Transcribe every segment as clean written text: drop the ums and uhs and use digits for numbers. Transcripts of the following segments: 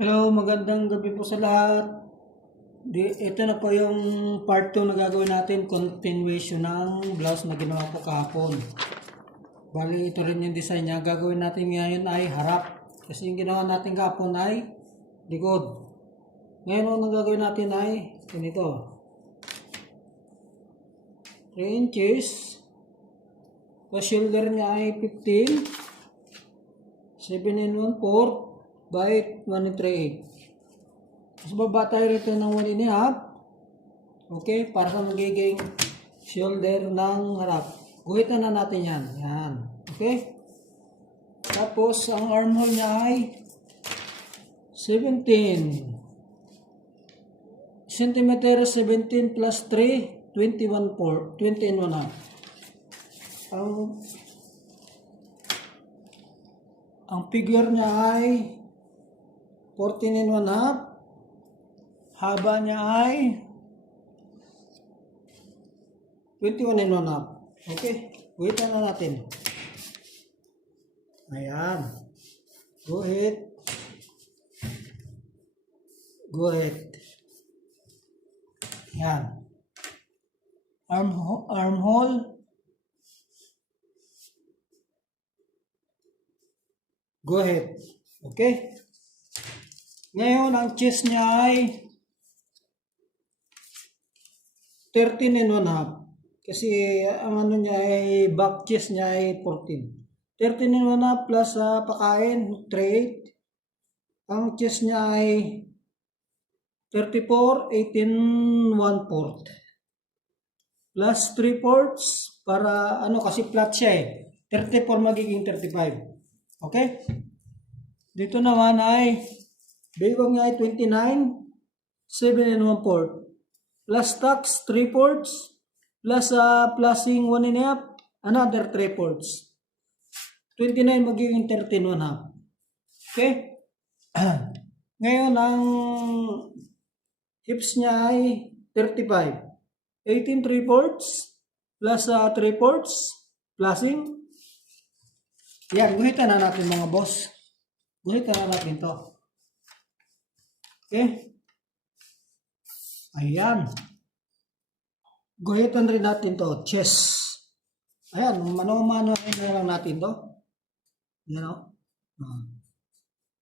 Hello, magandang gabi po sa lahat. Ito na po yung part 2 na gagawin natin, continuation ng blouse na ginawa ko kahapon. Bali, ito rin yung design niya. Gagawin natin ngayon ay harap. Kasi yung ginawa natin kahapon ay likod. Ngayon ang gagawin natin ay ganito. 3 inches. The shoulder niya ay 15. 7 1/4 by 1 3/8. Mas baba tayo rito ng 1 1/2. Okay, para sa magiging shoulder ng harap. Guhitan na natin yan. Yan. Okay? Tapos, ang armhole niya ay 17 cm, 17 plus 3, 21/4, 20 1/2. Ang figure niya ay 14 1/2. Haba niya ay 21 1/2. Okay, guhitan na natin. Ayan. Guhit. Guhit. Ayan. Armhole. Guhit. Okay. Ngayon, ang chest niya ay 13 1/2. Kasi ang ano niya ay back chest niya ay 14. 13 1/2 plus pakain, 3/8. Ang chest niya ay 34, 18 1/4. Plus 3/4 para ano kasi flat siya eh. 34 magiging 35. Okay? Dito naman ay biwang niya ay 29, 7 1/4. Plus tax, 3/4. Plus plusing 1 1/2, another 3/4. 29 magiging 13 1/2. Okay? Ngayon, ang hips niya ay 35. 18 3/4 plus 3/4 plusing. Yan, guhitan na natin mga boss. Guhitan na natin to. Okay? Ayan. Guhitan rin natin to, chest. Ayan, mano-mano na lang natin to. Yan o.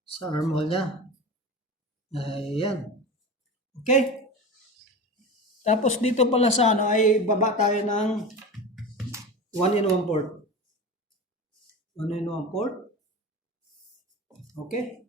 Sa armhole niya. Ayan. Okay? Tapos dito pala sa ano ay baba tayo ng 1 1/4. 1 1/4. Okay?